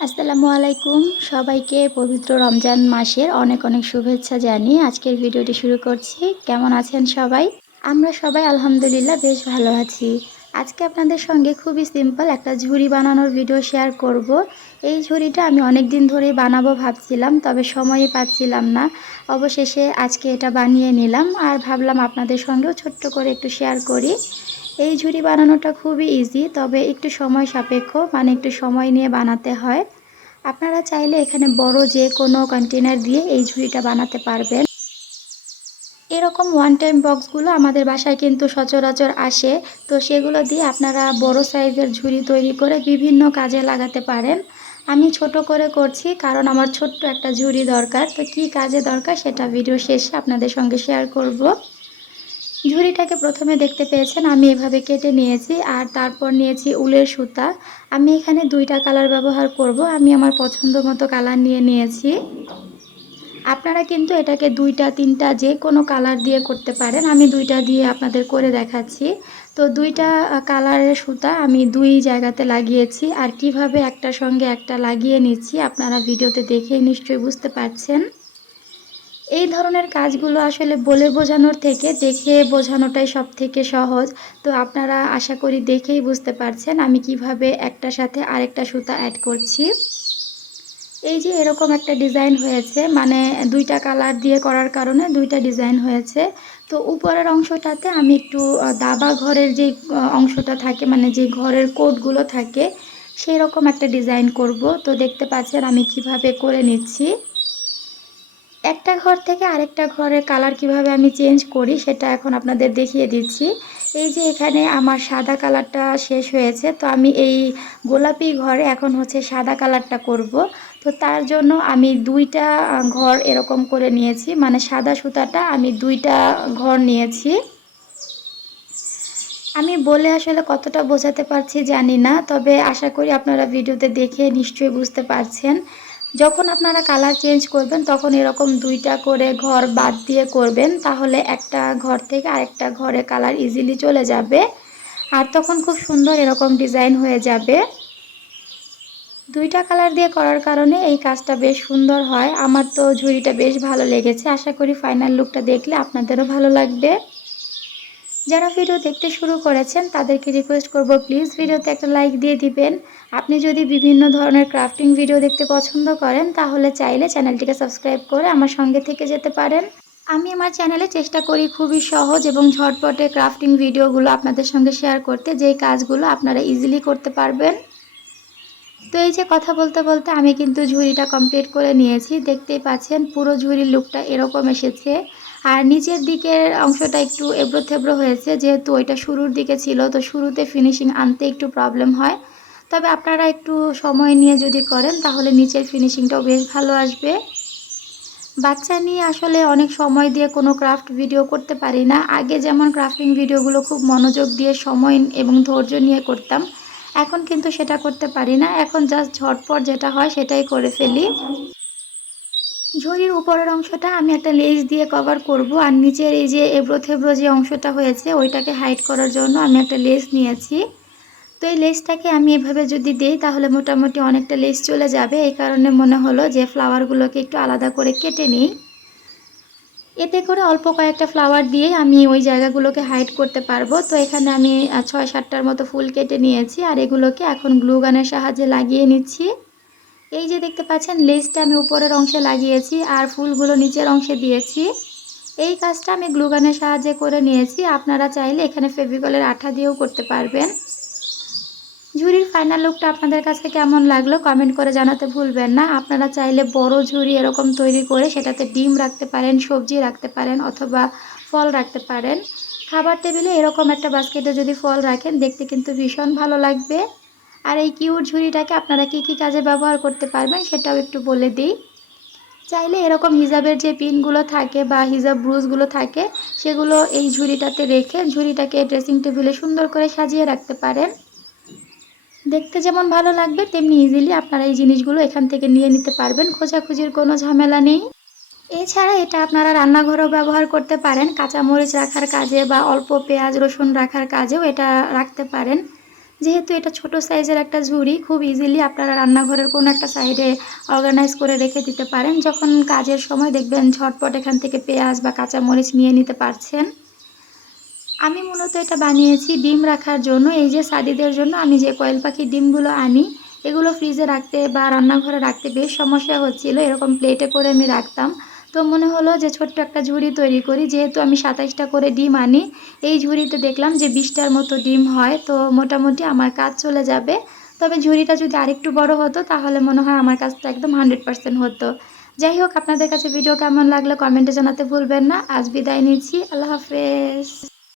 আসসালামু আলাইকুম। সবাইকে পবিত্র রমজান মাসের অনেক অনেক শুভেচ্ছা জানিয়ে আজকের ভিডিওটি শুরু করছি। কেমন আছেন সবাই? আমরা সবাই আলহামদুলিল্লাহ বেশ ভালো আছি। আজকে আপনাদের সঙ্গে খুবই সিম্পল একটা ঝুড়ি বানানোর ভিডিও শেয়ার করব। এই ঝুড়িটা আমি অনেক দিন ধরেই বানাবো ভাবছিলাম, তবে সময়ই পাচ্ছিলাম না। অবশেষে আজকে এটা বানিয়ে নিলাম আর ভাবলাম আপনাদের সঙ্গেও ছোট্ট করে একটু শেয়ার করি। এই ঝুড়ি বানানোটা খুবই ইজি তবে একটু সময় সাপেক্ষ মানে একটু সময় নিয়ে বানাতে হয়। আপনারা চাইলে এখানে বড় যে কোনো কন্টেনার দিয়ে এই ঝুড়িটা বানাতে পারবেন। এরকম ওয়ান টাইম বক্সগুলো আমাদের বাসায় কিন্তু সচরাচর আসে। তো সেগুলো দিয়ে আপনারা বড় সাইজের ঝুড়ি তৈরি করে বিভিন্ন কাজে লাগাতে পারেন। আমি ছোট করে করছি কারণ আমার ছোট্ট একটা ঝুড়ি দরকার। তো কি কাজে দরকার সেটা ভিডিও শেষে আপনাদের সঙ্গে শেয়ার করব। ঝুড়িটাকে প্রথমে দেখতে পেয়েছেন, আমি এভাবে কেটে নিয়েছি আর তারপর নিয়েছি উলের সুতা। আমি এখানে দুইটা কালার ব্যবহার করব, আমি আমার পছন্দ মতো কালার নিয়ে নিয়েছি। আপনারা কিন্তু এটাকে দুইটা, তিনটা যে কোনো কালার দিয়ে করতে পারেন, আমি দুইটা দিয়ে আপনাদের করে দেখাচ্ছি। তো দুইটা কালারের সুতা আমি দুই জায়গাতে লাগিয়েছি আর কীভাবে একটার সঙ্গে একটা লাগিয়ে নিচ্ছি আপনারা ভিডিওতে দেখেই নিশ্চয়ই বুঝতে পারছেন। এই ধরনের কাজগুলো আসলে বলে বোঝানোর থেকে দেখে বোঝানোটাই সব থেকে সহজ। তো আপনারা আশা করি দেখেই বুঝতে পারছেন আমি কীভাবে একটার সাথে আরেকটা সুতা অ্যাড করছি। এই যে এরকম একটা ডিজাইন হয়েছে মানে দুইটা কালার দিয়ে করার কারণে দুইটা ডিজাইন হয়েছে। তো উপরের অংশটাতে আমি একটু দাবা ঘরের যে অংশটা থাকে মানে যে ঘরের কোটগুলো থাকে সেই রকম একটা ডিজাইন করব। তো দেখতে পাচ্ছেন আমি কীভাবে করে নিচ্ছি। একটা ঘর থেকে আরেকটা ঘরের কালার কীভাবে আমি চেঞ্জ করি সেটা এখন আপনাদের দেখিয়ে দিচ্ছি। এই যে এখানে আমার সাদা কালারটা শেষ হয়েছে, তো আমি এই গোলাপি ঘরে এখন হচ্ছে সাদা কালারটা করব। তো তার জন্য আমি দুইটা ঘর এরকম করে নিয়েছি মানে সাদা সুতাটা আমি দুইটা ঘর নিয়েছি। আমি বলে আসলে কতটা বোঝাতে পারছি জানি না, তবে আশা করি আপনারা ভিডিওতে দেখে নিশ্চয়ই বুঝতে পারছেন। যখন আপনারা কালার চেঞ্জ করবেন, তখন এরকম দুইটা করে ঘর বাদ দিয়ে করবেন, তাহলে একটা ঘর থেকে আরেকটা ঘরে কালার ইজিলি চলে যাবে। আর তখন খুব সুন্দর এরকম ডিজাইন হয়ে যাবে। দুইটা কালার দিয়ে করার কারণে এই কাজটা বেশ সুন্দর হয়। আমার তো ঝুড়িটা বেশ ভালো লেগেছে। আশা করি ফাইনাল লুকটা দেখলে আপনাদেরও ভালো লাগবে। যারা ভিডিও দেখতে শুরু করেছেন, তাদেরকে রিকোয়েস্ট করব প্লিজ ভিডিওতে একটা লাইক দিয়ে দিবেন। আপনি যদি বিভিন্ন ধরনের ক্রাফটিং ভিডিও দেখতে পছন্দ করেন, তাহলে চাইলে চ্যানেলটিকে সাবস্ক্রাইব করে আমার সঙ্গে থেকে যেতে পারেন। আমি আমার চ্যানেলে চেষ্টা করি খুবই সহজ এবং ঝটপটে ক্রাফটিং ভিডিওগুলো আপনাদের সঙ্গে শেয়ার করতে, যেই কাজগুলো আপনারা ইজিলি করতে পারবেন। তো এই যে কথা বলতে বলতে আমি কিন্তু ঝুড়িটা কমপ্লিট করে নিয়েছি। দেখতেই পাচ্ছেন পুরো ঝুড়ির লুকটা এরকম এসেছে। আর নিচের দিকের অংশটা একটু এবড়ো থেবড়ো হয়েছে, যেহেতু ওইটা শুরুর দিকে ছিল, তো শুরুতে ফিনিশিং আনতে একটু প্রবলেম হয়। তবে আপনারা একটু সময় নিয়ে যদি করেন, তাহলে নিচের ফিনিশিংটাও বেশ ভালো আসবে। বাচ্চা নিয়ে আসলে অনেক সময় দিয়ে কোনো ক্রাফট ভিডিও করতে পারি না। আগে যেমন ক্রাফটিং ভিডিওগুলো খুব মনোযোগ দিয়ে, সময় এবং ধৈর্য নিয়ে করতাম, এখন কিন্তু সেটা করতে পারি না। এখন জাস্ট ঝটপট যেটা হয় সেটাই করে ফেলি। ঝুড়ির উপরের অংশটা আমি একটা লেস দিয়ে কভার করব আর নিচের এই যে এবড়ো থেবড়ো যে অংশটা হয়েছে, ওইটাকে হাইড করার জন্য আমি একটা লেস নিয়েছি। তো এই লেসটাকে আমি এভাবে যদি দিই, তাহলে মোটামুটি অনেকটা লেস চলে যাবে। এই কারণে মনে হলো যে ফ্লাওয়ারগুলোকে একটু আলাদা করে কেটে নিই। এতে করে অল্প কয়েকটা ফ্লাওয়ার দিয়ে আমি ওই জায়গাগুলোকে হাইড করতে পারব। তো এখানে আমি ছয় সাতটার মতো ফুল কেটে নিয়েছি। আর এগুলোকে এখন গ্লুগানের সাহায্যে লাগিয়ে নিচ্ছি। এই যে দেখতে পাচ্ছেন লেসটা আমি উপরের অংশে লাগিয়েছি আর ফুলগুলো নিচের অংশে দিয়েছি। এই কাজটা আমি গ্লুগানের সাহায্যে করে নিয়েছি। আপনারা চাইলে এখানে ফেভিকলের আঠা দিয়েও করতে পারবেন। ঝুড়ির ফাইনাল লুকটা আপনাদের কাছে কেমন লাগল কমেন্ট করে জানাতে ভুলবেন না। আপনারা চাইলে বড় ঝুড়ি এরকম তৈরি করে সেটাতে ডিম রাখতে পারেন, সবজি রাখতে পারেন অথবা ফল রাখতে পারেন। খাবার টেবিলে এরকম একটা বাস্কেটে যদি ফল রাখেন, দেখতে কিন্তু ভীষণ ভালো লাগবে। আর এই কিউর ঝুড়িটাকে আপনারা কি কি কাজে ব্যবহার করতে পারবেন সেটাও একটু বলে দিই। চাইলে এরকম হিজাবের যে পিনগুলো থাকে বা হিজাব ব্রুজগুলো থাকে, সেগুলো এই ঝুড়িটাতে রেখে ঝুড়িটাকে ড্রেসিং টেবিলে সুন্দর করে সাজিয়ে রাখতে পারেন। দেখতে যেমন ভালো লাগবে, তেমনি ইজিলি আপনারা এই জিনিসগুলো এখান থেকে নিয়ে নিতে পারবেন, খোঁজাখুঁজির কোনো ঝামেলা নেই। এছাড়া এটা আপনারা রান্নাঘরেও ব্যবহার করতে পারেন, কাঁচামরিচ রাখার কাজে বা অল্প পেঁয়াজ রসুন রাখার কাজেও এটা রাখতে পারেন। যেহেতু এটা ছোট সাইজের একটা ঝুড়ি, খুব ইজিলি আপনারা রান্নাঘরের কোনো একটা সাইডে অর্গানাইজ করে রেখে দিতে পারেন। যখন কাজের সময় দেখবেন ঝটপট এখান থেকে পেঁয়াজ বা কাঁচামরিচ নিয়ে নিতে পারছেন। আমি মূলত এটা বানিয়েছি ডিম রাখার জন্য। এই যে সাদিদের জন্য আমি যে কয়েল পাখির ডিমগুলো আনি, এগুলো ফ্রিজে রাখতে বা রান্নাঘরে রাখতে বেশ সমস্যা হচ্ছিল। এরকম প্লেটে করে আমি রাখতাম। তো মনে হলো যে ছোট্ট একটা ঝুড়ি তৈরি করি। যেহেতু আমি সাতাইশটা করে ডিম আনি, এই ঝুড়িতে দেখলাম যে বিশটার মতো ডিম হয়, তো মোটামুটি আমার কাজ চলে যাবে। তবে ঝুড়িটা যদি আরেকটু বড় হতো, তাহলে মনে হয় আমার কাজটা একদম হান্ড্রেড পার্সেন্ট হতো। যাই হোক, আপনাদের কাছে ভিডিও কেমন লাগলে কমেন্টে জানাতে ভুলবেন না। আজ বিদায় নিচ্ছি, আল্লাহ হাফেজ।